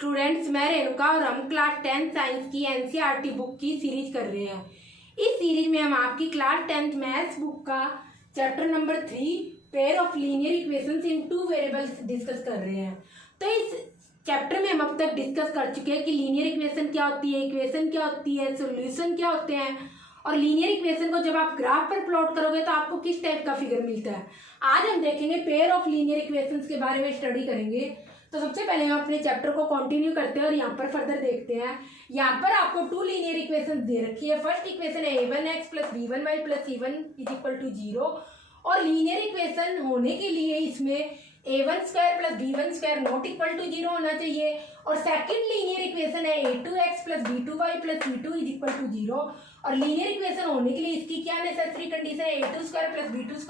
Students, मैं रेणुका और हम क्लास 10 साइंस की एनसीईआरटी बुक की सीरीज कर रहे हैं। इस सीरीज में हम आपकी क्लास 10 मैथ्स बुक का chapter number 3 pair of linear equations in two variables discuss कर रहे हैं। तो इस चैप्टर में हम अब तक डिस्कस कर चुके हैं कि लीनियर इक्वेशन क्या होती है, इक्वेशन क्या होती है, सॉल्यूशन क्या होते हैं, और लीनियर इक्वेशन को जब आप ग्राफ पर प्लॉट करोगे तो आपको किस टाइप का फिगर मिलता है। आज हम देखेंगे पेयर ऑफ लीनियर इक्वेशंस के बारे में स्टडी करेंगे। तो सबसे पहले हम अपने चैप्टर को कंटिन्यू करते हैं और यहाँ पर फर्दर देखते हैं। यहाँ पर आपको टू लीनियर इक्वेशन दे रखी है। फर्स्ट इक्वेशन है a1x + b1y + c1 = 0, और लीनियर इक्वेशन होने के लिए इसमें a1² + b1² ≠ 0 होना चाहिए। और सेकंड लीनियर इक्वेशन है a2x + b2y + c2 = 0, और लीनियर इक्वेशन होने के लिए इसकी क्या नेसेसरी कंडीशन है, a2² + b2²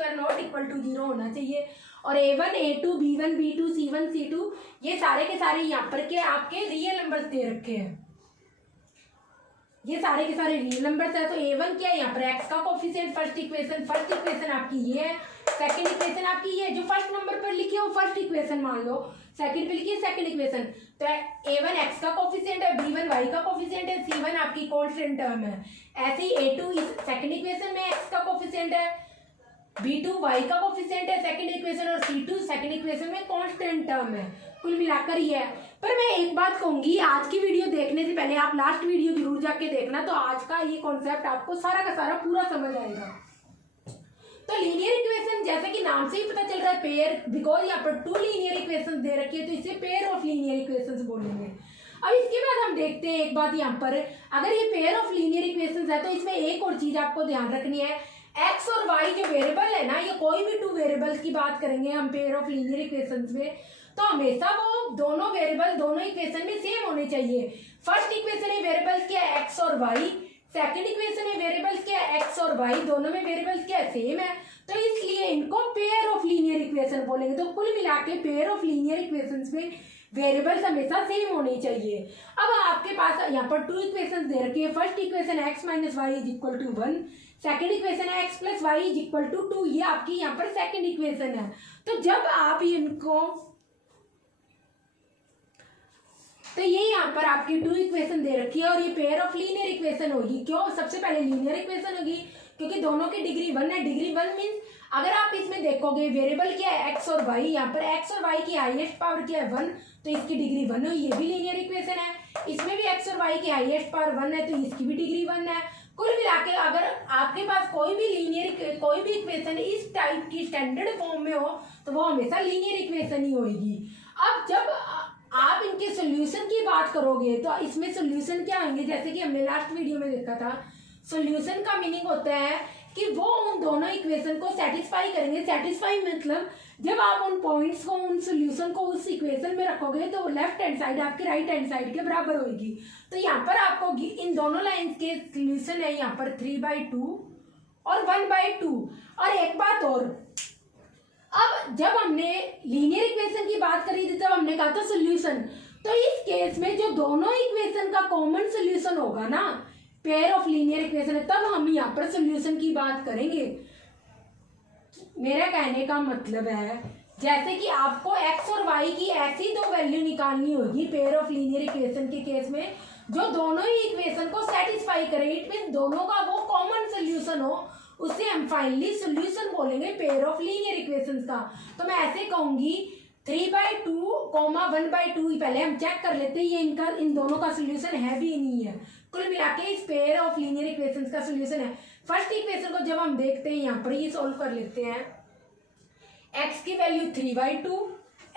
≠ 0 होना चाहिए। और a1 a2 b1 b2 c1 c2 ये सारे के सारे यहाँ पर के आपके रियल नंबर्स दे रखे हैं। ये सारे के सारे रियल नंबर्स है। तो a1 क्या है, यहाँ पर x का कोफिशिएंट फर्स्ट इक्वेशन आपकी ये है, सेकंड इक्वेशन आपकी ये जो फर्स्ट नंबर पर लिखी है वो फर्स्ट इक्वेशन मान लो, सेकंड पे लिखी है सेकंड इक्वेशन। तो a1 x का कोफिशिएंट है, b1 y का कोफिशिएंट है, c1 आपकी कांस्टेंट टर्म है। ऐसे ही a2 इस सेकंड इक्वेशन में x का कोफिशिएंट है, b2 y का कोफिशिएंट है सेकंड इक्वेशन, और c2 सेकंड इक्वेशन में कांस्टेंट टर्म है। कुल मिलाकर ये है। पर मैं एक बात कहूंगी, आज की वीडियो देखने से पहले आप लास्ट वीडियो जरूर जाके देखना, तो आज का ये कॉन्सेप्ट आपको सारा का सारा पूरा समझ आएगा। तो लीनियर इक्वेशन जैसे कि नाम से ही पता चल रहा है पेयर, बिकॉज यहाँ पर टू लीनियर इक्वेशन दे रखी है तो इसे पेयर ऑफ लीनियर इक्वेशंस बोलेंगे। अब इसके बाद हम देखते हैं एक बात, यहाँ पर अगर ये पेयर ऑफ लीनियर इक्वेशंस है तो इसमें एक और चीज आपको ध्यान रखनी है, एक्स और वाई जो वेरिएबल है ना, ये कोई भी टू वेरिएबल्स की बात करेंगे हम पेयर ऑफ लीनियर इक्वेशंस में, तो हमेशा वो दोनों वेरिएबल दोनों इक्वेशन में सेम होने चाहिए। फर्स्ट इक्वेशन है वेरिएबल्स क्या है, एक्स और वाई, सेकंड इक्वेशन है वेरिएबल्स क्या है, एक्स और वाई, दोनों में वेरिएबल्स क्या है, सेम है, तो इसलिए इनको पेयर ऑफ लीनियर इक्वेशन बोलेंगे। तो कुल मिला के पेयर ऑफ लीनियर इक्वेशंस में वेरिएबल्स हमेशा सेम होने चाहिए। अब आपके पास यहाँ पर टू इक्वेशंस दे रखी है। First equation x - y = 1, second equation है x + y = 2, ये आपकी यहाँ पर सेकंड इक्वेशन है। तो जब आप इनको, तो ये यहाँ पर आपकी टू इक्वेशन दे रखी है और ये पेयर ऑफ लीनियर इक्वेशन होगी। क्यों? सबसे पहले लीनियर इक्वेशन होगी क्योंकि दोनों की डिग्री 1 है। डिग्री 1 मीन्स अगर आप इसमें देखोगे वेरिएबल क्या है, एक्स और वाई, यहाँ पर एक्स और वाई की हाईएस्ट पावर क्या है, 1, तो इसकी डिग्री 1 है, ये भी लीनियर इक्वेशन है। इसमें भी एक्स और वाई की हाईएस्ट पावर 1 है तो इसकी भी डिग्री 1 है। कुल मिला के अगर आपके पास कोई भी इक्वेशन इस टाइप की स्टैंडर्ड फॉर्म में हो तो वो हमेशा लीनियर इक्वेशन ही होगी। अब जब आप इनके सोल्यूशन की बात करोगे तो इसमें सोल्यूशन क्या होंगे, जैसे कि हमने लास्ट वीडियो में देखा था, सोल्यूशन का मीनिंग होता है कि वो उन दोनों इक्वेशन को सेटिस्फाई करेंगे। सेटिस्फाई मतलब जब आप उन पॉइंट्स को, उन सोल्यूशन को उस इक्वेशन में रखोगे तो लेफ्ट हैंड साइड आपकी राइट हैंड साइड के बराबर होगी। तो यहाँ पर आपको इन दोनों लाइंस के सोल्यूशन है यहाँ पर 3/2 और 1/2। और एक बात और, अब जब हमने लीनियर इक्वेशन की बात करी थी तब हमने कहा था सोल्यूशन, तो इस केस में जो दोनों इक्वेशन का कॉमन सोल्यूशन होगा ना, पेयर ऑफ लीनियर इक्वेशन है, तब हम यहाँ पर सोल्यूशन की बात करेंगे। मेरा कहने का मतलब है जैसे कि आपको एक्स और वाई की ऐसी दो वैल्यू निकालनी होगी पेयर ऑफ लीनियर इक्वेशन के केस में जो दोनों ही इक्वेशन को सेटिस्फाई करे, इट मीन दोनों का वो कॉमन सोल्यूशन हो, उसे हम फाइनली सोल्यूशन बोलेंगे पेयर ऑफ लीनियर इक्वेशंस का। तो मैं ऐसे कहूंगी 3/2, 1/2, पहले हम चेक कर लेते हैं ये इन दोनों का सोल्यूशन है भी नहीं है। कुल मिला के इस पेयर ऑफ लीनियर इक्वेशंस का सोल्यूशन है। फर्स्ट इक्वेशन को जब हम देखते हैं यहाँ पर ये सोल्व कर लेते हैं, x की value 3/2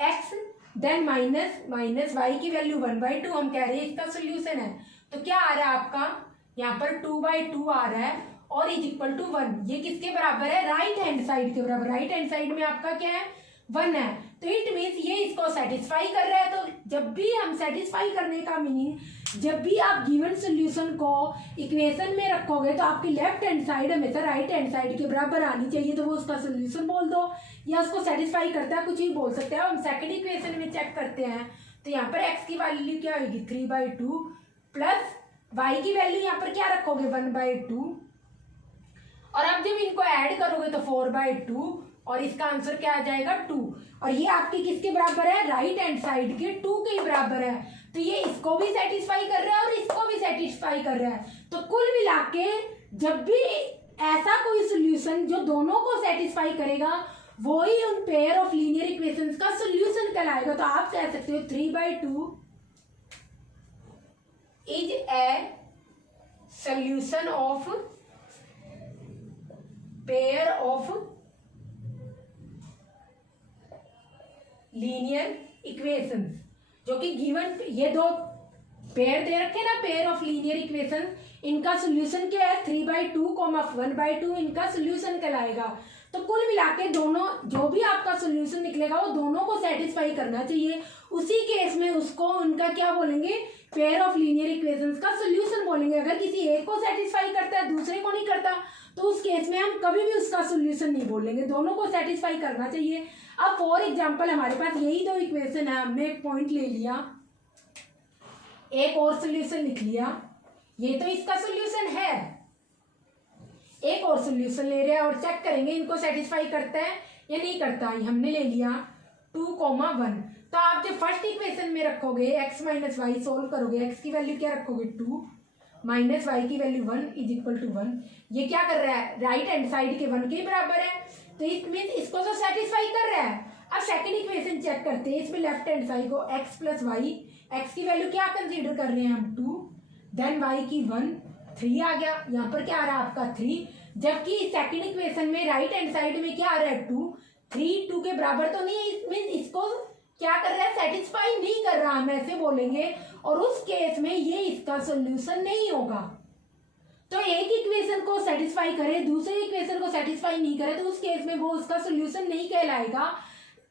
x, then minus y की वैल्यू 1/2, हम कह रहे हैं इसका सोल्यूशन है। तो क्या आ रहा है आपका यहाँ पर 2/2 आ रहा है और = 1, ये किसके बराबर है, राइट हैंड साइड के बराबर। राइट हैंड साइड में आपका क्या है, 1 है, तो इट मीन्स ये इसको सेटिस्फाई कर रहा है। तो जब भी हम सेटिस्फाई करने का मीनिंग, जब भी आप गिवन सोल्यूशन को इक्वेशन में रखोगे तो आपकी लेफ्ट हैंड साइड हमेशा राइट हैंड साइड के बराबर आनी चाहिए, तो वो उसका सोल्यूशन बोल दो या उसको सेटिस्फाई करता है, कुछ ही बोल सकते हैं। हम सेकंड इक्वेशन में चेक करते हैं तो यहाँ पर x की वैल्यू क्या होगी 3/2 प्लस y की वैल्यू यहाँ पर क्या रखोगे 1/2, और अब जब इनको ऐड करोगे तो 4/2 और इसका आंसर क्या आ जाएगा 2। और ये आपके किसके बराबर है, राइट हैंड साइड के 2 के बराबर है। तो ये इसको भी सेटिस्फाई कर रहा है और इसको भी सेटिस्फाई कर रहा है। तो कुल मिला के जब भी ऐसा कोई सोल्यूशन जो दोनों को सेटिस्फाई करेगा वो ही उन पेयर ऑफ लीनियर इक्वेशंस का सोल्यूशन कहलाएगा। तो आप कह सकते हो 3/2 is a solution of pair of linear equations, जो कि गिवन ये दो पेयर दे रखे ना, पेयर ऑफ लीनियर इक्वेशन, इनका सोल्यूशन क्या है 3/2, 1/2 इनका सोल्यूशन कहलाएगा। तो कुल मिला के दोनों जो भी आपका सोल्यूशन निकलेगा वो दोनों को सेटिस्फाई करना चाहिए। उसी केस में उसको उनका क्या बोलेंगे, पेयर ऑफ लीनियर इक्वेशंस का सोल्यूशन बोलेंगे। अगर किसी एक को सेटिस्फाई करता है दूसरे को नहीं करता तो उस केस में हम कभी भी उसका सोल्यूशन नहीं बोलेंगे, दोनों को सेटिस्फाई करना चाहिए। अब फॉर एग्जाम्पल हमारे पास यही दो इक्वेशन है, हमने एक पॉइंट ले लिया, एक और सोल्यूशन लिख लिया, ये तो इसका सोल्यूशन है, एक और सोल्यूशन ले रहे हैं और चेक करेंगे इनको सेटिस्फाई करता है या नहीं करता। हमने ले लिया 2, 1। तो आप जब फर्स्ट इक्वेशन में रखोगे x माइनस वाई सोल्व करोगे, x की वैल्यू क्या रखोगे 2 माइनस वाई की वैल्यू 1 इज इक्वल टू 1। ये क्या कर रहा है, राइट हैंड साइड के 1 के बराबर है, तो इट मीन इसको तो सेटिस्फाई कर रहा है। अब सेकंड इक्वेशन चेक करते हैं, इसमें लेफ्ट हैंड साइड को x प्लस वाई, एक्स की वैल्यू क्या कंसीडर कर रहे हैं हम 2, देन वाई की 1, 3 आ गया, यहाँ पर क्या आ रहा है आपका 3, जबकि सेकंड इक्वेशन में राइट हैंड साइड में क्या आ रहा है 2, 3 2 के बराबर तो नहीं है, मीन इसको क्या कर रहा है, सेटिस्फाई नहीं कर रहा, हम ऐसे बोलेंगे। और उस केस में ये इसका सोल्यूशन नहीं होगा। तो एक इक्वेशन को सेटिस्फाई करे दूसरे इक्वेशन को सेटिस्फाई नहीं करे तो उस केस में वो उसका सोल्यूशन नहीं कहलाएगा।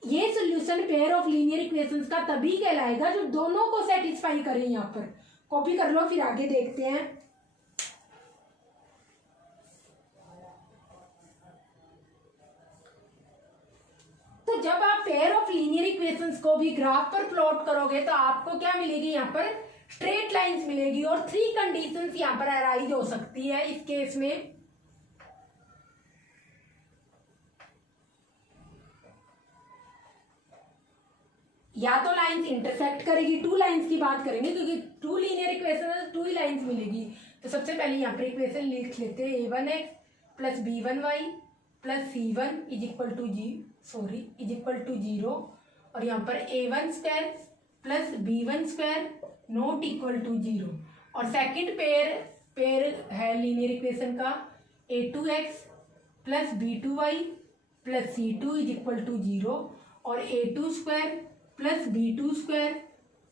ये solution pair of linear equations का तभी कहलाएगा जब दोनों को सेटिस्फाई करें। यहाँ पर कॉपी कर लो, फिर आगे देखते हैं। तो जब आप पेयर ऑफ लीनियर इक्वेशंस को भी ग्राफ पर प्लॉट करोगे तो आपको क्या मिलेगी, यहाँ पर स्ट्रेट लाइंस मिलेगी और 3 कंडीशंस यहाँ पर अराइज हो सकती है इस केस में। या तो लाइंस इंटरसेक्ट करेगी, 2 लाइंस की बात करेंगे क्योंकि 2 लीनियर इक्वेशन 2 ही लाइंस मिलेगी। तो सबसे पहले यहाँ पर इक्वेशन लिख लेते हैं a1x plus b1y plus c1 is equal to 0 और यहाँ पर a1 square plus b1 square not equal to 0। और सेकंड पेयर है लीनियर इक्वेशन का a2x plus b2y plus c2 is equal to 0 और a2 square plus b2 square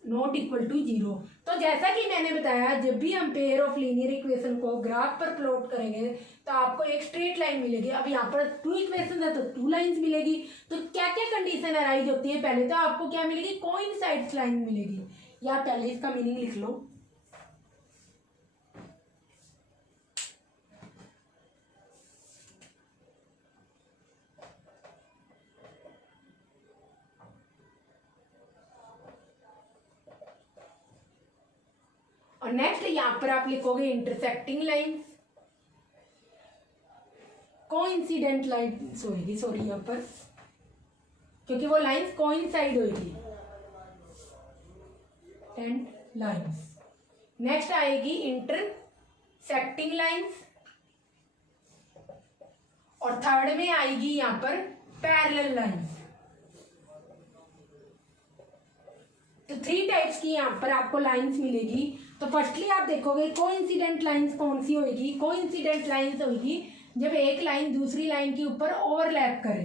not equal to 0। तो जैसा कि मैंने बताया, जब भी हम पेयर ऑफ लीनियर इक्वेशन को ग्राफ पर प्लॉट करेंगे तो आपको एक स्ट्रेट लाइन मिलेगी। अब यहाँ पर 2 इक्वेशन है तो 2 लाइंस मिलेगी। तो क्या क्या कंडीशन अराइज होती है, पहले तो आपको क्या मिलेगी, कोइंसाइड्स लाइन मिलेगी। या पहले इसका मीनिंग लिख लो, और नेक्स्ट यहां पर आप लिखोगे इंटरसेक्टिंग लाइंस, कोइंसिडेंट लाइंस होगी, सॉरी यहाँ पर क्योंकि वो लाइंस कोइंसाइड होगी, एंड लाइंस। नेक्स्ट आएगी इंटरसेक्टिंग लाइंस और थर्ड में आएगी यहाँ पर पैरेलल लाइंस। तो 3 टाइप्स की यहाँ पर आपको लाइंस मिलेगी। तो फर्स्टली आप देखोगे कोइंसिडेंट लाइंस कौन सी होगी, कोइंसिडेंट लाइंस होगी जब एक लाइन दूसरी लाइन के ऊपर ओवरलैप करे।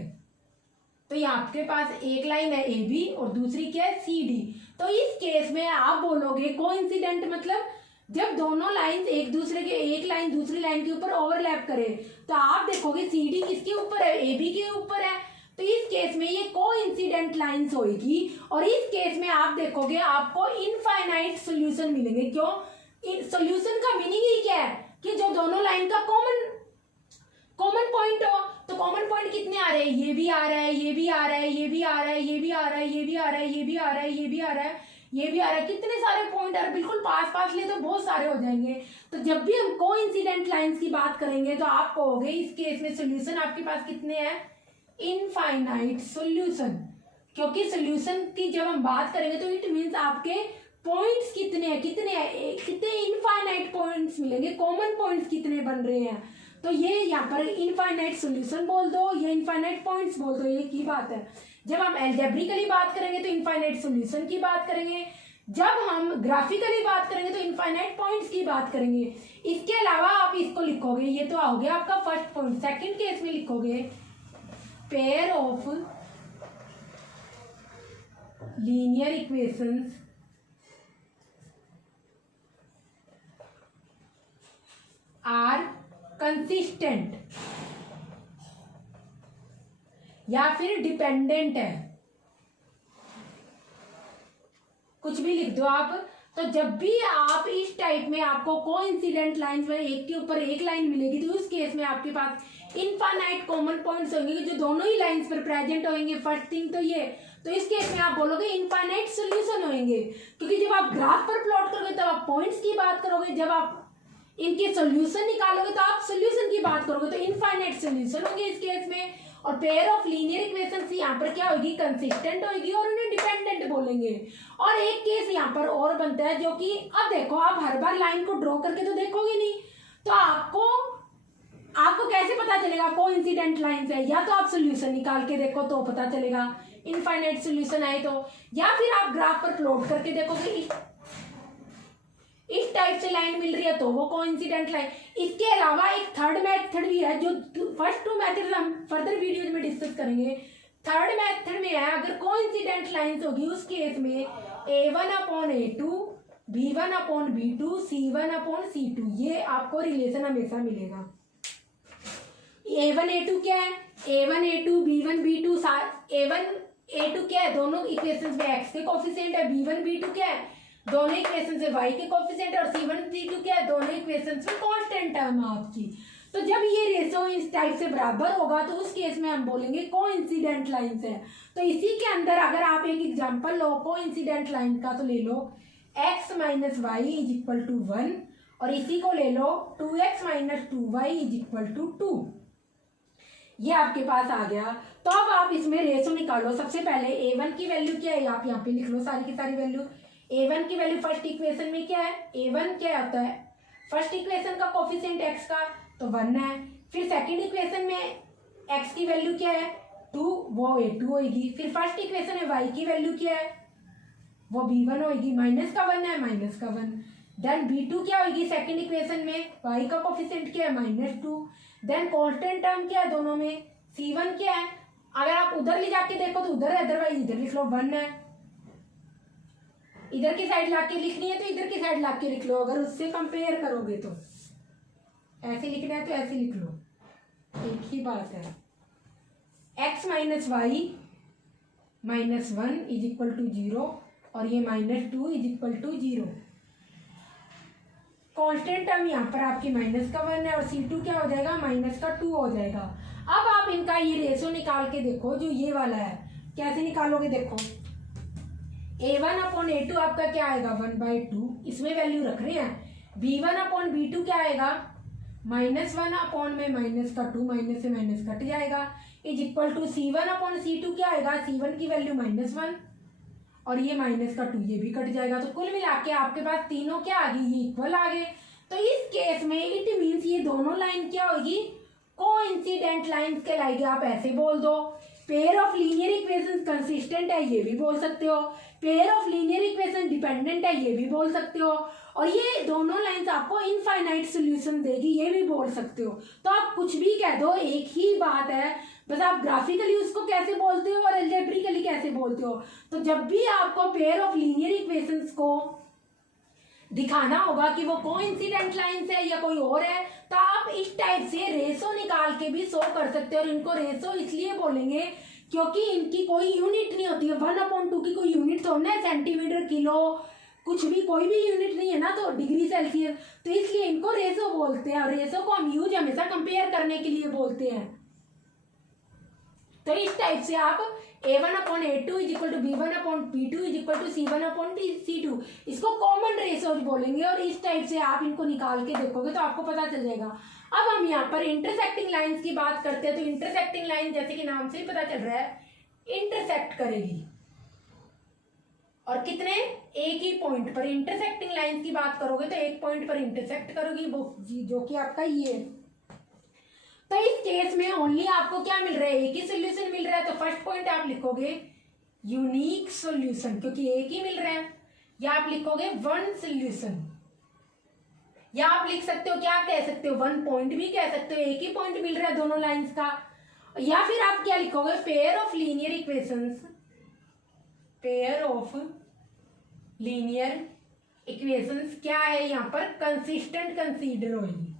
तो यहाँ आपके पास एक लाइन है ए बी और दूसरी क्या है सी डी। तो इस केस में आप बोलोगे कोइंसिडेंट मतलब जब दोनों लाइन एक दूसरे के, एक लाइन दूसरी लाइन के ऊपर ओवरलैप करे। तो आप देखोगे सी डी किसके ऊपर है, ए बी के ऊपर है। तो इस केस में ये कोइंसिडेंट लाइंस होगी और इस केस में आप देखोगे आपको इनफाइनाइट सॉल्यूशन मिलेंगे। क्यों, सॉल्यूशन का मीनिंग ही क्या है कि जो दोनों लाइन का कॉमन पॉइंट हो। तो कॉमन पॉइंट कितने आ रहे हैं, ये भी आ रहा है, ये भी आ रहा है, ये भी आ रहा है, ये भी आ रहा है, ये भी आ रहा है, ये भी आ रहा है, ये भी आ रहा है, ये भी आ रहा है, कितने सारे पॉइंट है, बिल्कुल पास ले तो बहुत सारे हो जाएंगे। तो जब भी हम कोइंसिडेंट लाइंस की बात करेंगे तो आप कहोगे इस केस में सॉल्यूशन आपके पास कितने हैं, इनफाइनाइट सॉल्यूशन। क्योंकि सोल्यूशन की जब हम बात करेंगे तो इट मीन्स आपके पॉइंट्स कितने हैं, कितने इनफाइनाइट पॉइंट्स मिलेंगे, कॉमन पॉइंट्स कितने बन रहे हैं। तो ये यहाँ पर इनफाइनाइट सोल्यूशन बोल दो या इनफाइनाइट पॉइंट्स बोल दो, ये की बात है। जब हम एल्जेब्रिकली बात करेंगे तो इनफाइनाइट सोल्यूशन की बात करेंगे, जब हम ग्राफिकली बात करेंगे तो इनफाइनाइट पॉइंट्स की बात करेंगे। इसके अलावा आप इसको लिखोगे, ये तो हो गया आपका फर्स्ट पॉइंट। सेकंड केस में लिखोगे pair of linear equations are consistent या फिर डिपेंडेंट है, कुछ भी लिख दो आप। तो जब भी आप इस टाइप में आपको कोइंसिडेंट लाइंस में एक के ऊपर एक लाइन मिलेगी तो उस केस में आपके पास इनफाइनाइट कॉमन पॉइंट्स होंगे जो दोनों ही लाइंस पर प्रेजेंट होंगे। फर्स्ट थिंग तो ये, तो इस केस में आप बोलोगे इनफाइनाइट सॉल्यूशन होंगे, क्योंकि जब आप ग्राफ पर प्लॉट करोगे तब आप पॉइंट्स की बात करोगे, जब आप इनके सॉल्यूशन निकालोगे तो आप सॉल्यूशन की बात करोगे, तो इनफाइनाइट सॉल्यूशन होंगे इस केस में। और पेयर ऑफ लीनियर इक्वेशंस यहाँ पर क्या होगी, कंसिस्टेंट होगी और उन्हें डिपेंडेंट बोलेंगे। और एक केस यहाँ पर और बनता है जो कि अब देखो, आप हर बार लाइन को ड्रॉ करके तो देखोगे नहीं, तो आपको कैसे पता चलेगा कोइंसिडेंट लाइंस है, या तो आप सॉल्यूशन निकाल के देखो तो पता चलेगा इनफाइनाइट सॉल्यूशन आए तो, या फिर आप ग्राफ पर प्लॉट करके देखोगे इस टाइप से लाइन मिल रही है तो वो कोइंसिडेंट लाइन। इसके अलावा एक थर्ड मेथड भी है जो फर्स्ट टू मेथड हम फर्दर वीडियोज में डिस्कस करेंगे। थर्ड मेथड में है अगर कोइंसिडेंट लाइंस होगी उस केस में A1/A2 B1/B2 C1/C2, ये आपको रिलेशन हमेशा मिलेगा। A1A2 क्या है, A1A2 B1B2 A1A2 क्या है, दोनों इक्वेशंस में x के कोफिशिएंट है, B1B2 क्या है, दोनों इक्वेशन से y के कोफिशिएंट, और C1C2 क्या है, दोनों इक्वेशन में कांस्टेंट टर्म है आपकी। तो जब ये रेशो इस टाइप से बराबर होगा तो उस केस में हम बोलेंगे कोइंसिडेंट लाइंस है। तो इसी के अंदर अगर आप एक एग्जांपल लो कोइंसिडेंट लाइन का तो ले लो x - y = 1 और इसी को ले लो 2x - 2y = 2। ये आपके पास आ गया। तो अब आप इसमें रेशो निकालो। सबसे पहले A1 की वैल्यू क्या है, आप यहाँ पे लिख लो सारी की सारी वैल्यू। A1 की वैल्यू फर्स्ट इक्वेशन में क्या है, A1 क्या आता है, फर्स्ट इक्वेशन का कोफिशिएंट x का तो 1 है। फिर सेकंड इक्वेशन में x की वैल्यू क्या है 2, वो A2 होगी। फिर फर्स्ट इक्वेशन में y की वैल्यू क्या है, वो B1 होगी, माइनस का 1 है, माइनस का 1। देन B2 क्या होगी सेकंड इक्वेशन में, y का कोफिशिएंट क्या है -2। देन कांस्टेंट टर्म क्या है दोनों में, C1 क्या है, अगर आप उधर ले जाके देखो तो उधर है, अदरवाइज इधर लिख लो 1 है। इधर की साइड लाके लिखनी है तो इधर की साइड लाके लिख लो, अगर उससे कंपेयर करोगे तो ऐसे लिखना है तो ऐसे लिख लो, एक ही बात है। x - y - 1 = 0 और ये -2 = 0। कांस्टेंट टर्म यहाँ पर आपकी -1 है और C2 क्या हो जाएगा -2 हो जाएगा। अब आप इनका ये रेशो निकाल के देखो, जो ये वाला है कैसे निकालोगे देखो। A1/A2 आपका क्या आएगा 1/2, इसमें वैल्यू रख रहे हैं। B1/B2 क्या आएगा -1 में -2, माइनस से माइनस कट जाएगा, = C1/C2 क्या आएगा, C1 की वैल्यू -1 और ये -2, ये भी कट जाएगा। तो कुल मिला के आपके पास तीनों क्या आ गई, ये इक्वल आ गए। तो इस केस में इट मीन्स ये दोनों लाइन क्या होगी, कोइंसिडेंट लाइंस कहलाएगी। आप ऐसे बोल दो pair of linear equation consistent है, ये भी बोल सकते हो। Pair of linear equation dependent है, ये भी बोल सकते हो। और ये दोनों लाइंस आपको इनफाइनाइट सॉल्यूशन देगी, ये भी बोल सकते हो। तो आप कुछ भी कह दो, एक ही बात है, बस आप ग्राफिकली उसको कैसे बोलते हो और अलजेब्रिकली कैसे बोलते हो। तो जब भी आपको पेयर ऑफ लीनियर इक्वेशंस को दिखाना होगा कि वो कोइंसिडेंट लाइंस है या कोई और है, तो आप इस टाइप से रेशो निकाल के भी शो कर सकते हो। और इनको रेशो इसलिए बोलेंगे क्योंकि इनकी कोई यूनिट नहीं होती है। 1/2 की कोई यूनिट थोड़ी ना, सेंटीमीटर, किलो, कुछ भी, कोई भी यूनिट नहीं है ना, तो डिग्री सेल्सियस, तो इसलिए इनको रेशो बोलते हैं। और रेशो को हम यूज हमेशा कंपेयर करने के लिए बोलते हैं। तो इस टाइप से आप A1/A2 = B1/B2 = C1/C2 इसको कॉमन रेशोज बोलेंगे। और इस टाइप से आप इनको निकाल के देखोगे तो आपको पता चल जाएगा। अब हम यहाँ पर इंटरसेक्टिंग लाइंस की बात करते हैं। तो इंटरसेक्टिंग लाइन जैसे कि नाम से ही पता चल रहा है, इंटरसेक्ट करेगी। और कितने, एक ही पॉइंट पर। इंटरसेक्टिंग लाइंस की बात करोगे तो एक पॉइंट पर इंटरसेक्ट करोगी, वो जो कि आपका ये है। तो इस केस में ओनली आपको क्या मिल रहा है, एक ही सोल्यूशन मिल रहा है। तो फर्स्ट पॉइंट आप लिखोगे यूनिक सोल्यूशन, क्योंकि एक ही मिल रहा है। या आप लिखोगे वन सोल्यूशन, या आप लिख सकते हो, क्या कह सकते हो, वन पॉइंट भी कह सकते हो, एक ही पॉइंट मिल रहा है दोनों लाइंस का। या फिर आप क्या लिखोगे, pair of linear equations, pair of linear equations क्या है यहाँ पर, कंसिस्टेंट कंसीडर होगी।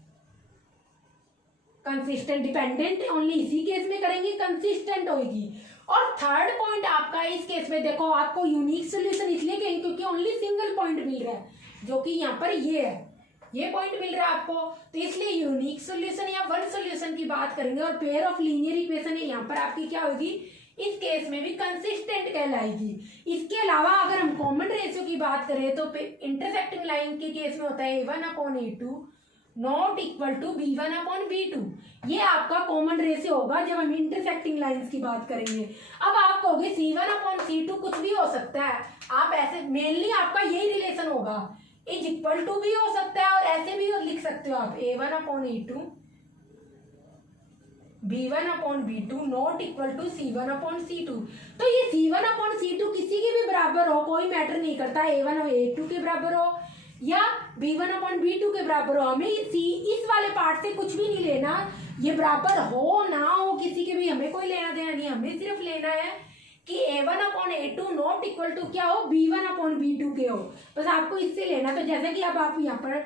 कंसिस्टेंट, डिपेंडेंट ओनली इसी केस में करेंगे, कंसिस्टेंट होगी। और थर्ड पॉइंट आपका इस केस में देखो, आपको यूनिक सोल्यूशन इसलिए कहेंगे क्योंकि ओनली सिंगल पॉइंट मिल रहा है, जो कि यहाँ पर ये है, ये पॉइंट मिल रहा है आपको। तो इसलिए यूनिक सोल्यूशन या वन सोल्यूशन की बात करेंगे। और पेयर ऑफ लीनियर इक्वेशन है यहाँ पर आपकी क्या होगी, इस केस में भी कंसिस्टेंट कहलाएगी। इसके अलावा अगर हम कॉमन रेशियो की बात करें तो इंटरसेक्टिंग लाइन के केस में होता है a1/a2 not equal to b1/b2। ये आपका कॉमन रेशियो होगा जब हम इंटरसेक्टिंग लाइंस की बात करेंगे। अब आप कहोगे c1/c2 कुछ भी हो सकता है, आप ऐसे मेनली आपका यही रिलेशन होगा, इज इक्वल टू भी हो सकता है और ऐसे भी लिख सकते हो आप a1/a2 b1/b2 not equal to c1/c2। तो ये c1/c2 किसी के भी बराबर हो, कोई मैटर नहीं करता, a1/a2 के बराबर हो या b1/b2 के बराबर हो, हमें इस वाले पार्ट से कुछ भी नहीं लेना, ये बराबर हो ना हो किसी के भी हमें कोई लेना देना नहीं। हमें सिर्फ लेना है कि a1/a2 नॉट इक्वल टू क्या हो, b1/b2 के हो, बस आपको इससे लेना। तो जैसे कि अब आप यहाँ पर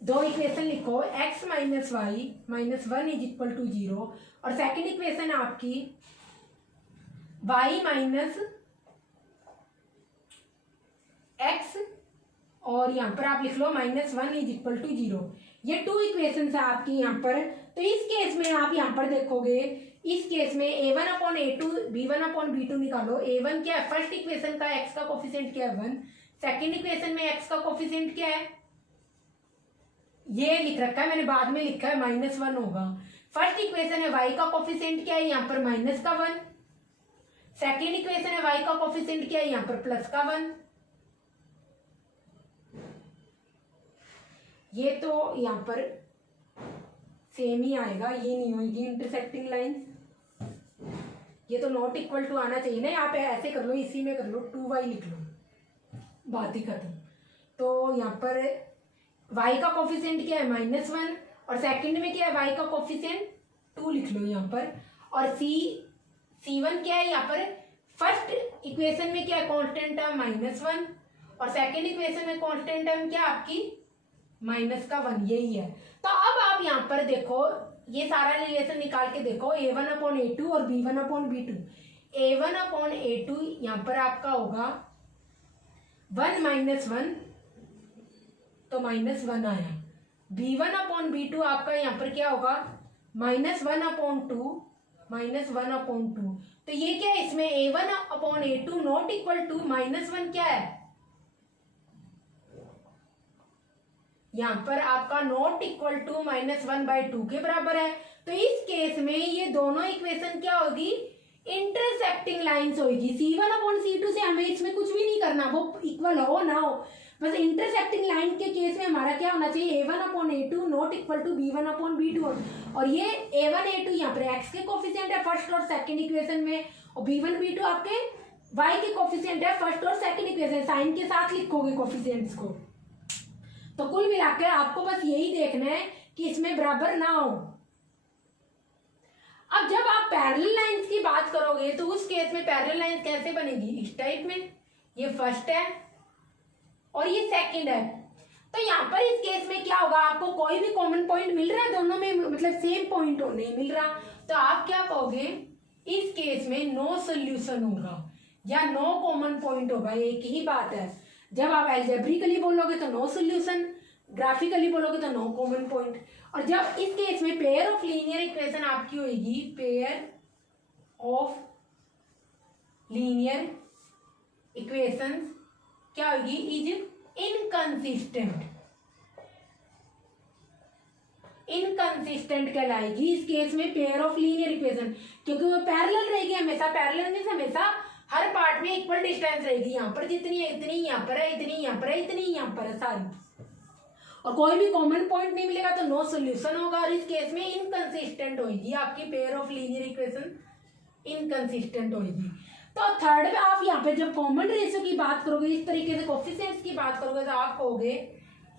दो इक्वेशन लिखो, x minus y minus 1 is equal to 0, और सेकेंड इक्वेशन आपकी y माइनस x, और यहाँ पर आप लिख लो -1 इज इक्वल टू 0। ये टू इक्वेशन है आपकी यहाँ पर। तो इस केस में आप यहाँ पर देखोगे, इस केस में a1/a2 b1/b2 निकालो। a1 क्या है, फर्स्ट इक्वेशन का x का कोफिशिएंट क्या है 1, सेकेंड इक्वेशन में x का कोफिशिएंट क्या है, ये लिख रखा है मैंने, बाद में लिखा है -1 होगा। फर्स्ट इक्वेशन है y का कोफिशिएंट क्या है, यहाँ पर -1। सेकेंड इक्वेशन है y का कोफिशिएंट क्या है, यहाँ पर +1। ये तो यहाँ पर सेम ही आएगा, ये नहीं होगी इंटरसेक्टिंग लाइन, ये तो नॉट इक्वल टू आना चाहिए ना। यहाँ पे ऐसे कर लो, इसी में कर लो, 2y लिख लो, बात ही खत्म। तो यहाँ पर y का कोफिशिएंट क्या है -1, और सेकंड में क्या है y का कोफिशिएंट 2 लिख लो यहाँ पर। और c1 क्या है यहाँ पर, फर्स्ट इक्वेशन में क्या है कांस्टेंट टर्म -1, और सेकंड इक्वेशन में कांस्टेंट टर्म क्या आपकी -1, यही है। तो अब आप यहाँ पर देखो, ये सारा रिलेशन निकाल के देखो, a1/a2 और b1/b2। a1/a2 यहाँ पर आपका होगा 1 - 1, तो -1 आया। b1/b2 आपका यहाँ पर क्या होगा, -1/2, -1/2। तो ये क्या है, इसमें a1/a2 नॉट इक्वल टू -1 क्या है, यहाँ पर आपका नॉट इक्वल टू -1/2 के बराबर है। तो इस केस में ये दोनों इक्वेशन क्या होगी, इंटरसेक्टिंग लाइंस होगी। c1/c2 से हमें इसमें कुछ भी नहीं करना, वो इक्वल हो ना हो, बस इंटरसेक्टिंग लाइन के केस में हमारा क्या होना चाहिए, a1/a2 not equal to b1/b2। और ये a1/a2 यहाँ पर x के कोफिशिएंट है फर्स्ट और सेकंड इक्वेशन में, और b1/b2 आपके y के कोफिशिएंट है फर्स्ट और सेकंड इक्वेशन, साइन के साथ लिखोगे कोफिशिएंट्स को। तो कुल मिलाकर आपको बस यही देखना है कि इसमें बराबर ना हो। अब जब आप पैरेलल लाइंस की बात करोगे तो उस केस में पैरेलल लाइंस कैसे बनेगी, इस टाइप में, ये फर्स्ट है और ये सेकंड है। तो यहाँ पर इस केस में क्या होगा, आपको कोई भी कॉमन पॉइंट मिल रहा है दोनों में, मतलब सेम पॉइंट नहीं मिल रहा, तो आप क्या कहोगे, इस केस में नो सोल्यूशन होगा या नो कॉमन पॉइंट होगा, एक ही बात है। जब आप एल्जेब्रिकली बोलोगे तो नो सोल्यूशन, ग्राफिकली बोलोगे तो नो कॉमन पॉइंट। और जब इस केस में पेयर ऑफ लीनियर इक्वेशन आपकी होगी, पेयर ऑफ लीनियर इक्वेशंस क्या होगी, इज इनकंसिस्टेंट। इनकंसिस्टेंट कहलाएगी इस केस में पेयर ऑफ लीनियर इक्वेशन, क्योंकि वो पैरेलल रहेगी हमेशा। पैरेलल मींस हमेशा हर पार्ट में इक्वल डिस्टेंस रहेगी, यहाँ पर जितनी है इतनी यहाँ पर है, इतनी यहाँ पर है, इतनी यहाँ पर है सारी, और कोई भी कॉमन पॉइंट नहीं मिलेगा तो नो सोल्यूशन होगा। और इस केस में इनकंसिस्टेंट होगी आपकी pair of linear equation, inconsistent होगी। तो थर्ड में आप यहाँ पे जब कॉमन रेशियो की बात करोगे, इस तरीके से कोफिशिएंट्स की बात करोगे, तो आप कहोगे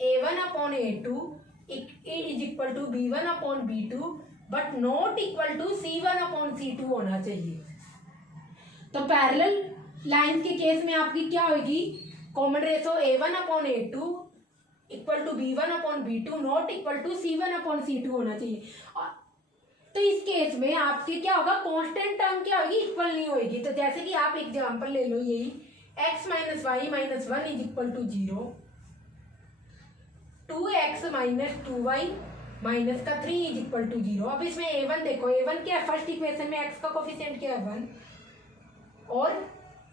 A1/A2 is equal to B1/B2 but not equal to C1/C2 होना चाहिए। तो पैरेलल लाइन के केस में आपकी क्या होगी, common ratio A1/A2 equal to B1/B2 not equal to C1/C2 होना चाहिए। तो इस केस में आपके क्या होगा, कांस्टेंट टर्म क्या होगी, इक्वल नहीं होगी। तो जैसे कि आप एग्जांपल ले लो, यही x - y - 1 is equal to 0, 2x - 2y - 3 is equal to 0। अब इसमें A1 देखो, A1 क्या है, फर्स्ट इक्वेशन में x का कोफिशिएंट क्या है 1 और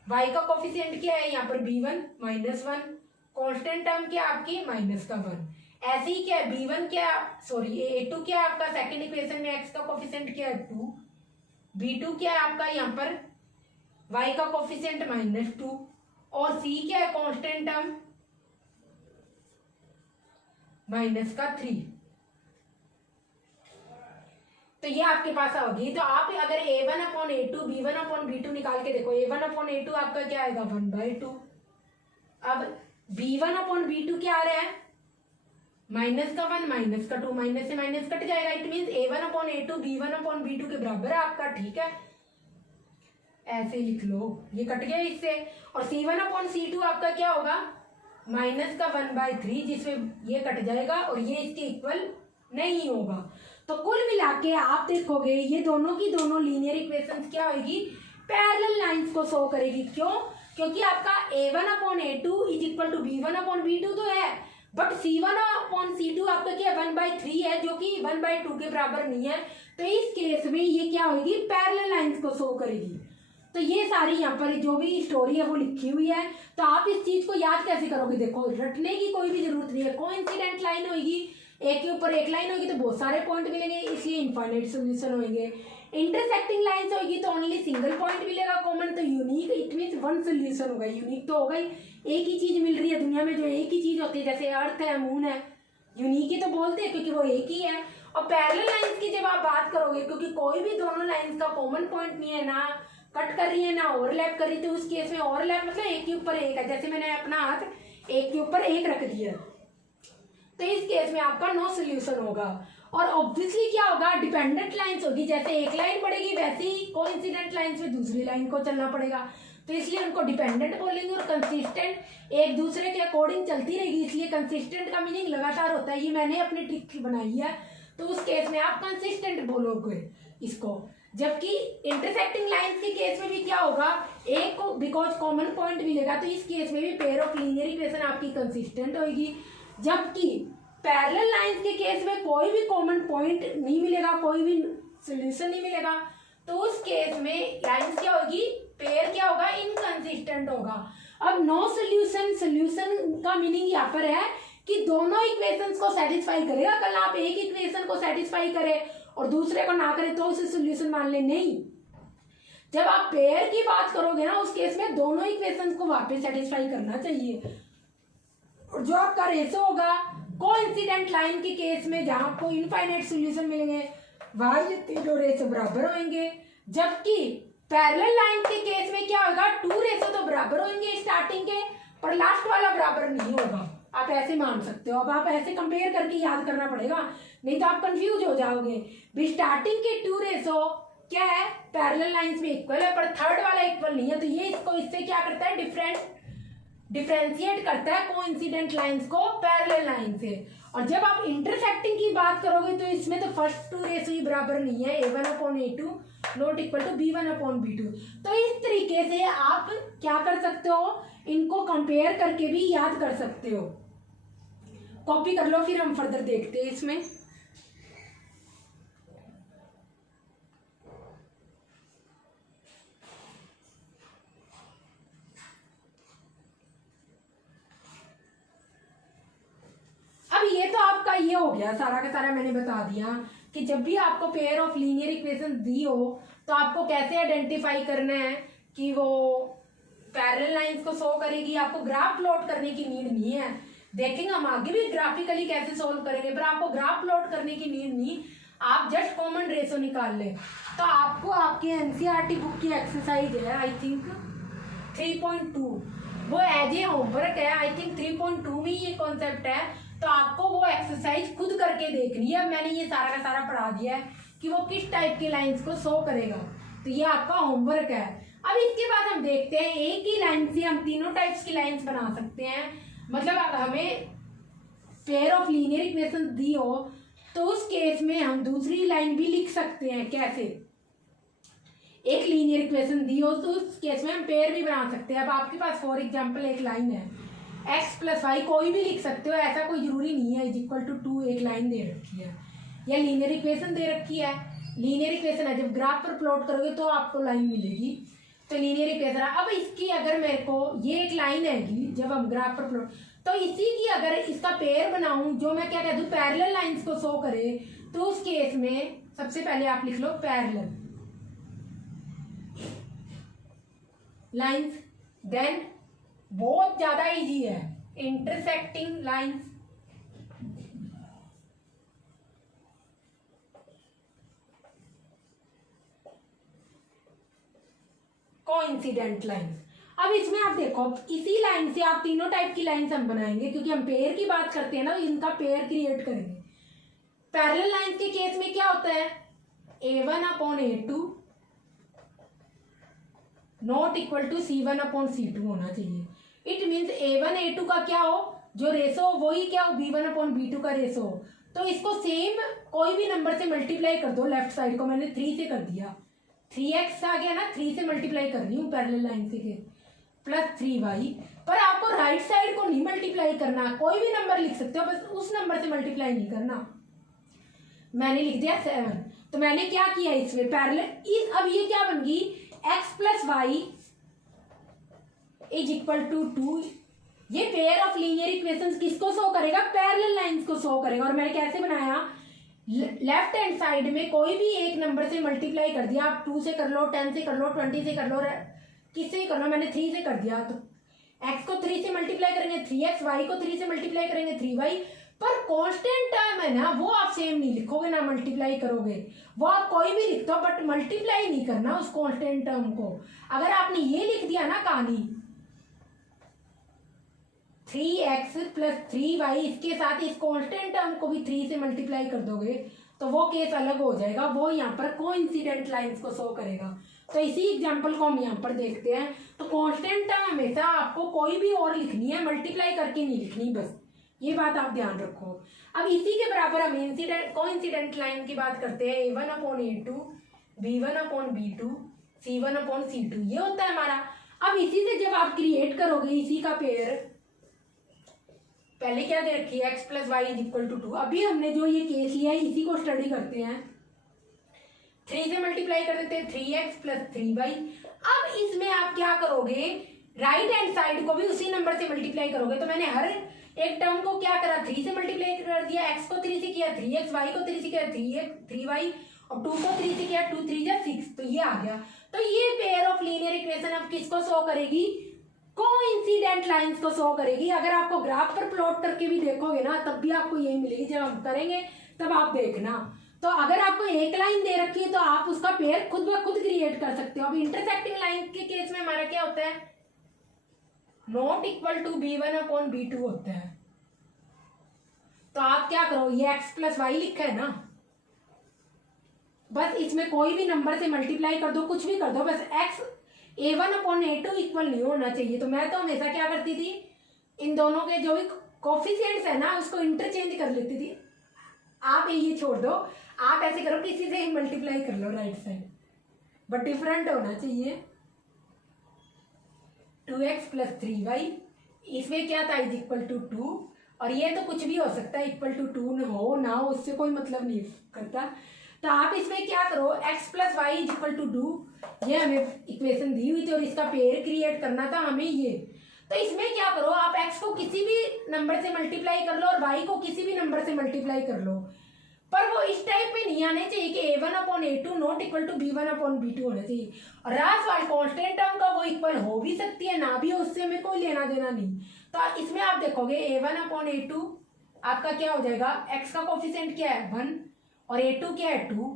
y का कोफिशिएंट क्या है यहाँ पर B1 - 1, कांस्टेंट टर्म क्या आपकी -1। ऐसे ही क्या है B1 क्या, सॉरी A2 क्या है आपका सेकंड इक्वेशन में x का कोफिशिएंट क्या है 2, B2 क्या है आपका यहाँ पर y का कोफिशिएंट -2 और C क्या है कांस्टेंट टर्म -3। तो ये आपके पास होगी। तो आप अगर A1/A2 B1/B2 निकाल के देखो, A1/A2 आपका क्या आएगा 1/2। अब B1/B2 क्या आ रहा है -1 -2, माइनस से माइनस कट जाएगा। इट मीन्स A1/A2 B1/B2 के बराबर है आपका, ठीक है, ऐसे लिख लो, ये कट गया इससे। और C1/C2 आपका क्या होगा -1/3, जिसमें ये कट जाएगा और ये इसके इक्वल नहीं होगा। तो कुल मिला के आप देखोगे ये दोनों की दोनों लीनियर इक्वेशंस क्या होगी, पैरेलल लाइंस को शो करेगी। क्यों, क्योंकि आपका A1/A2 is equal to B1/B2 तो है, बट C1/C2 आपका क्या 1/3 है, जो कि 1/2 के बराबर नहीं है। तो इस केस में ये क्या होगी, पैरेलल लाइंस को शो करेगी। तो ये सारी यहाँ पर जो भी स्टोरी है वो लिखी हुई है। तो आप इस चीज को याद कैसे करोगे, देखो रटने की कोई भी जरूरत नहीं है। कोइंसिडेंट लाइन होगी, एक के ऊपर एक लाइन होगी तो बहुत सारे पॉइंट मिलेंगे, इसलिए इनफाइनाइट सोल्यूशन होंगे। इंटरसेक्टिंग लाइन्स होगी तो ओनली सिंगल पॉइंट मिलेगा कॉमन। तो unique it means one solution होगा। यूनिक तो होगा ही, एक ही चीज मिल रही है दुनिया में जो एक ही चीज होती है, जैसे अर्थ है मून है, यूनिक ही तो बोलते हैं क्योंकि वो एक ही है। और पैरेलल लाइंस की जब आप बात करोगे, क्योंकि कोई भी दोनों लाइंस का कॉमन पॉइंट नहीं है, ना कट कर रही है ना ओवरलैप कर रही है, तो उस केस में ओवरलैप मतलब एक के ऊपर एक है। जैसे मैंने अपना हाथ एक के ऊपर एक रख दिया, तो इस केस में आपका नो सोल्यूशन होगा। और ऑब्वियसली क्या होगा, डिपेंडेंट लाइंस होगी, जैसे एक लाइन पड़ेगी वैसे ही कोइंसिडेंट लाइंस में दूसरी लाइन को चलना पड़ेगा, तो इसलिए उनको डिपेंडेंट बोलेंगे। और कंसिस्टेंट एक दूसरे के अकॉर्डिंग चलती रहेगी, इसलिए कंसिस्टेंट का मीनिंग लगातार होता है। ये मैंने अपनी ट्रिक बनाई है, तो उस केस में आप कंसिस्टेंट बोलोगे इसको। जबकि इंटरसेक्टिंग लाइंस के केस में भी क्या होगा, एक को बिकॉज कॉमन पॉइंट मिलेगा, तो इस केस में भी पेयर ऑफ लीनियर इक्वेशन आपकी कंसिस्टेंट होगी। जबकि पैरेलल लाइंस के केस में कोई भी कॉमन पॉइंट नहीं मिलेगा, कोई भी सोल्यूशन नहीं मिलेगा, तो उस केस में लाइंस क्या होगी, पेयर क्या होगा, इनकंसिस्टेंट होगा। अब नो सोल्यूशन, सोल्यूशन का मीनिंग यहाँ पर है कि दोनों इक्वेशंस को सेटिस्फाई करेगा। कल आप एक इक्वेशन को सेटिस्फाई करें और दूसरे को ना करें तो उसे सोल्यूशन मान ले, नहीं। जब आप पेयर की बात करोगे ना, उस केस में दोनों इक्वेशंस को वापस सेटिस्फाई करना चाहिए। और जो आपका रेशो होगा कोइंसिडेंट लाइन के केस में, जहां आपको इनफाइनाइट सोल्यूशन मिलेंगे, वहां ये तीनों रेशो बराबर होंगे। जबकि पैरेलल लाइन के केस में क्या होगा, 2 रेशो तो बराबर होंगे स्टार्टिंग के, पर लास्ट वाला बराबर नहीं होगा। आप ऐसे मान सकते हो। अब आप ऐसे कंपेयर करके याद करना पड़ेगा, नहीं तो आप कंफ्यूज हो जाओगे। भी स्टार्टिंग के 2 रेशो क्या है, पैरेलल लाइंस में इक्वल है, पर थर्ड वाला इक्वल नहीं है, तो ये इसको इससे क्या करता है, डिफरेंशिएट करता है कोइंसिडेंट लाइंस को पैरेलल लाइन से। और जब आप इंटरसेक्टिंग की बात करोगे तो इसमें तो फर्स्ट 2 रेशो ही बराबर नहीं है, A1/A2 not equal to B1/B2। तो इस तरीके से आप क्या कर सकते हो, इनको कंपेयर करके भी याद कर सकते हो। कॉपी कर लो, फिर हम फर्दर देखते हैं इसमें। अब ये तो आपका ये ये हो गया सारा का सारा, मैंने बता दिया कि जब भी आपको पेयर ऑफ लीनियर इक्वेशन दी हो तो आपको कैसे आइडेंटिफाई करना है कि वो पैरेलल लाइंस को शो करेगी। आपको ग्राफ प्लॉट करने की नीड नहीं है, देखेंगे हम आगे भी ग्राफिकली कैसे सोल्व करेंगे, पर आपको ग्राफ प्लॉट करने की नीड नहीं, आप जस्ट कॉमन रेशो निकाल लें। तो आपको आपके एनसीईआरटी बुक की एक्सरसाइज है आई थिंक 3.2, वो एज ए होमवर्क है। आई थिंक 3.2 में ये कॉन्सेप्ट है, तो आपको वो एक्सरसाइज खुद करके देखनी है। मैंने ये सारा का सारा पढ़ा दिया है कि वो किस टाइप के लाइंस को शो करेगा, तो ये आपका होमवर्क है। अब इसके बाद हम देखते हैं एक ही लाइन से हम तीनों टाइप्स की लाइंस बना सकते हैं। मतलब अगर हमें पेयर ऑफ लीनियर इक्वेशन दी हो तो उस केस में हम दूसरी लाइन भी लिख सकते हैं। कैसे? एक लीनियर इक्वेशन दी हो तो उस केस में हम पेयर भी बना सकते हैं। अब आपके पास फॉर एग्जांपल एक लाइन है x प्लस वाई, कोई भी लिख सकते हो, ऐसा कोई जरूरी नहीं है। इज इक्वल टू 2 एक लाइन दे रखी है या लीनियर इक्वेशन दे रखी है। लीनियर इक्वेशन है, जब ग्राफ पर प्लॉट करोगे तो आपको लाइन मिलेगी, तो लीनियर इक्वेशन। अब इसकी अगर मेरे को ये एक लाइन है जब हम ग्राफ पर प्लॉट, तो इसी की अगर इसका पेयर बनाऊं, जो मैं क्या कह दूं पैरेलल लाइंस को शो करे, तो उस केस में सबसे पहले आप लिख लो पैरेलल लाइंस। देन बहुत ज्यादा इजी है इंटरसेक्टिंग लाइंस, कोइंसिडेंट लाइंस। अब इसमें आप देखो इसी लाइन से आप तीनों टाइप की लाइंस हम बनाएंगे, क्योंकि हम पेयर की बात करते हैं ना, इनका पेयर क्रिएट करेंगे। पैरेलल लाइंस के केस में क्या होता है, A1/A2 not equal to C1/C2 होना चाहिए। इट मीन्स A1A2 का क्या हो, जो रेशो हो वही क्या हो, B1/B2 का रेशो हो। तो इसको सेम कोई भी नंबर से मल्टीप्लाई कर दो। लेफ्ट साइड को मैंने 3 से कर दिया, 3x आ गया ना, 3 से मल्टीप्लाई कर रही हूँ पैरेलल लाइन से, प्लस 3y। पर आपको राइट साइड को नहीं मल्टीप्लाई करना, कोई भी नंबर लिख सकते हो, बस उस नंबर से मल्टीप्लाई नहीं करना। मैंने लिख दिया 7, तो मैंने क्या किया इसमें पैरेलल अब ये क्या बन गई, x plus y is equal to 2। ये पेयर ऑफ लीनियर इक्वेशंस किसको शो करेगा, पैरेलल लाइंस को शो करेगा। और मैंने कैसे बनाया, लेफ्ट हैंड साइड में कोई भी एक नंबर से मल्टीप्लाई कर दिया। आप 2 से कर लो, 10 से कर लो, 20 से कर लो, किससे ही कर लो, मैंने 3 से कर दिया। तो x को 3 से मल्टीप्लाई करेंगे 3x, y को 3 से मल्टीप्लाई करेंगे 3y। पर कांस्टेंट टर्म है ना, वो आप सेम नहीं लिखोगे ना, मल्टीप्लाई करोगे, वो आप कोई भी लिखते हो, बट मल्टीप्लाई नहीं करना उस कांस्टेंट टर्म को। अगर आपने ये लिख दिया ना कहानी 3x प्लस 3y, इसके साथ इस कांस्टेंट टर्म को भी 3 से मल्टीप्लाई कर दोगे, तो वो केस अलग हो जाएगा, वो यहाँ पर कोइंसिडेंट लाइंस को शो करेगा। तो इसी एग्जांपल को हम यहाँ पर देखते हैं। तो कांस्टेंट टर्म हमेशा आपको कोई भी और लिखनी है, मल्टीप्लाई करके नहीं लिखनी, बस ये बात आप ध्यान रखो। अब इसी के बराबर हम कोइंसिडेंट लाइन की बात करते हैं। A1/A2 B1/B2 C1/C2 ये होता है हमारा। अब इसी से जब आप क्रिएट करोगे इसी का पेयर, पहले क्या दे रखी है x plus y is equal to 2। अभी हमने जो ये केस लिया है इसी को स्टडी करते हैं। 3 से मल्टीप्लाई कर देते हैं 3x प्लस 3y। अब इसमें आप क्या करोगे, राइट हैंड साइड को भी उसी नंबर से मल्टीप्लाई करोगे। तो मैंने हर एक टर्म को क्या करा, 3 से मल्टीप्लाई कर दिया, x को 3 से किया 3x, y को 3 से किया 3y और 2 को 3 से किया 2 3 जा 6, तो ये आ गया। तो ये पेयर ऑफ लीनियर इक्वेशन अब किसको शो करेगी, कोइंसिडेंट लाइंस को शो करेगी। अगर आपको ग्राफ पर प्लॉट करके भी देखोगे ना, तब भी आपको यही मिलेगी। जब हम करेंगे तब आप देखना। तो अगर आपको एक लाइन दे रखी है तो आप उसका पेयर खुद ब खुद क्रिएट कर सकते हो। अब इंटरसेक्टिंग लाइन के केस में हमारा क्या होता है, नॉट इक्वल टू B1/B2 होता है। तो आप क्या करो, ये x प्लस वाई लिखा है ना, बस इसमें कोई भी नंबर से मल्टीप्लाई कर दो, कुछ भी कर दो, बस x A1/A2 इक्वल नहीं होना चाहिए। तो मैं तो हमेशा क्या करती थी, इन दोनों के जो भी कोफिशिएंट्स है ना उसको इंटरचेंज कर लेती थी। आप ये छोड़ दो, आप ऐसे करो किसी से ही मल्टीप्लाई कर लो राइट साइड, बट डिफरेंट होना चाहिए। 2x प्लस 3y, इसमें क्या था इज इक्वल टू 2, और ये तो कुछ भी हो सकता है, इक्वल टू 2 हो ना हो उससे कोई मतलब नहीं करता। तो आप इसमें क्या करो, x plus y is equal to 2, ये हमें इक्वेशन दी हुई थी और इसका पेयर क्रिएट करना था हमें ये। तो इसमें क्या करो, आप x को किसी भी नंबर से मल्टीप्लाई कर लो और y को किसी भी नंबर से मल्टीप्लाई कर लो, पर वो इस टाइप में नहीं आने चाहिए कि a1/a2 not equal to b1/b2 होना चाहिए। और रहा सवाल कांस्टेंट टर्म का, वो इक्वल हो भी सकती है ना भी हो, उससे हमें कोई लेना देना नहीं। तो इसमें आप देखोगे a1/a2 आपका क्या हो जाएगा, x का कोफिशिएंट क्या है 1 और a2 क्या है 2,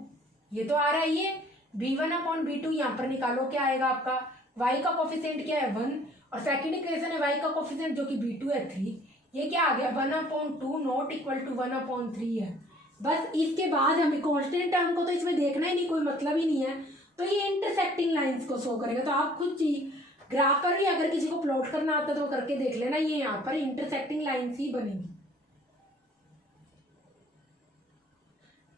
ये तो आ रहा है। ये b1/b2 यहाँ पर निकालो, क्या आएगा आपका, y का कोफिशिएंट क्या है 1 और सेकंड इक्वेशन है y का कोफिशिएंट जो कि b2 है 3, ये क्या आ गया 1/2 नॉट इक्वल टू 1/3 है। बस इसके बाद हमें कांस्टेंट टर्म को तो इसमें देखना ही नहीं, कोई मतलब ही नहीं है। तो ये इंटरसेक्टिंग लाइंस को शो करेगा। तो आप खुद ग्राफ पर भी अगर किसी को प्लॉट करना आता है तो करके देख लेना, ये यहाँ पर इंटरसेक्टिंग लाइंस ही बनेगी।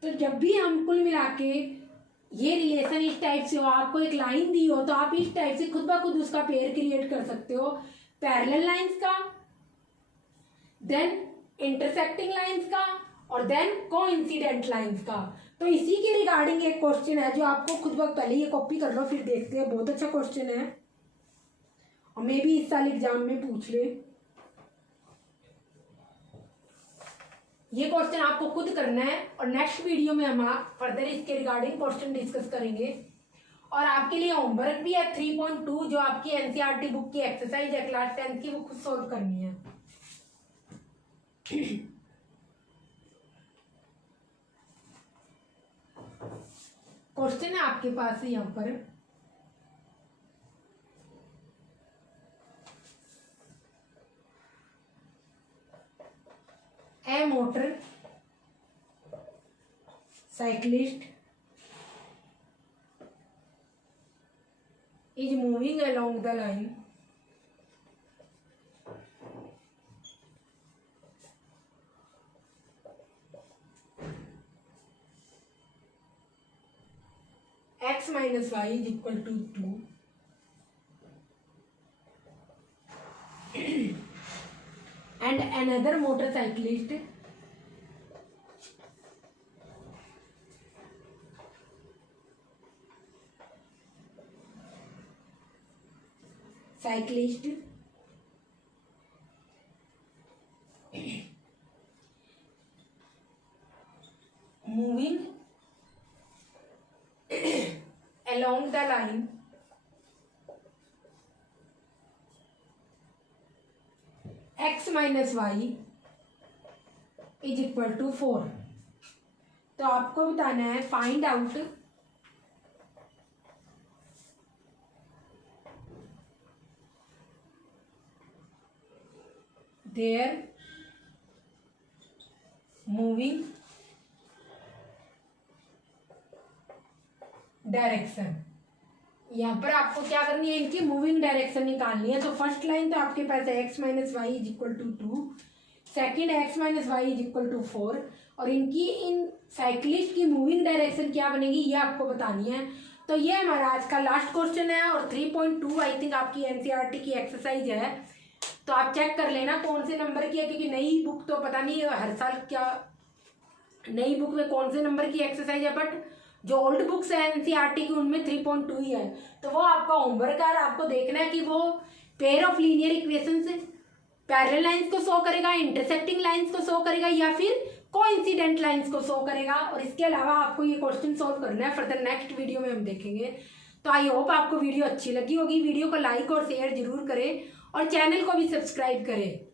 तो जब भी हम कुल मिला के ये रिलेशन इस टाइप से हो, आपको एक लाइन दी हो, तो आप इस टाइप से खुद ब खुद उसका पेयर क्रिएट कर सकते हो, पैरेलल लाइंस का, देन इंटरसेक्टिंग लाइंस का और देन कोइंसिडेंट लाइंस का। तो इसी के रिगार्डिंग एक क्वेश्चन है जो आपको खुद वक्त पहले ये कॉपी कर लो, फिर देखते हैं। बहुत अच्छा क्वेश्चन है और मे भी इस साल एग्जाम में पूछ ले। ये क्वेश्चन आपको खुद करना है और नेक्स्ट वीडियो में हम फर्दर इसके रिगार्डिंग क्वेश्चन डिस्कस करेंगे। और आपके लिए होमवर्क भी है 3.2 जो आपकी एनसीईआरटी बुक की एक्सरसाइज है क्लास 10 की, वो खुद सॉल्व करनी है। क्वेश्चन है आपके पास यहाँ पर, ए motor cyclist is moving along the line x minus y is equal to 2 and another motorcyclist moving along the line x minus y is equal to 4। तो आपको बताना है find out their moving direction. यहाँ पर आपको क्या करनी है, इनकी मूविंग डायरेक्शन निकालनी है। तो फर्स्ट लाइन तो आपके पास है x minus y is equal to 2, second x minus y is equal to 4 और इनकी इन साइक्लिस्ट की मूविंग डायरेक्शन क्या बनेगी ये आपको बतानी है। तो ये हमारा आज का लास्ट क्वेश्चन है और 3.2 आई थिंक आपकी एनसीईआरटी की एक्सरसाइज है। तो आप चेक कर लेना कौन से नंबर की है, क्योंकि नई बुक तो पता नहीं हर साल क्या नई बुक में कौन से नंबर की एक्सरसाइज है, बट जो ओल्ड बुक्स है एनसीईआरटी की उनमें 3.2 ही है। तो वो आपका होमवर्क है, आपको देखना है कि वो पेयर ऑफ लीनियर इक्वेशन से पैरेलल लाइंस को शो करेगा, इंटरसेक्टिंग लाइंस को शो करेगा या फिर कोइंसिडेंट लाइंस को शो करेगा। और इसके अलावा आपको ये क्वेश्चन सॉल्व करना है, फर्दर नेक्स्ट वीडियो में हम देखेंगे। तो आई होप आपको वीडियो अच्छी लगी होगी। वीडियो को लाइक और शेयर जरूर करें और चैनल को भी सब्सक्राइब करें।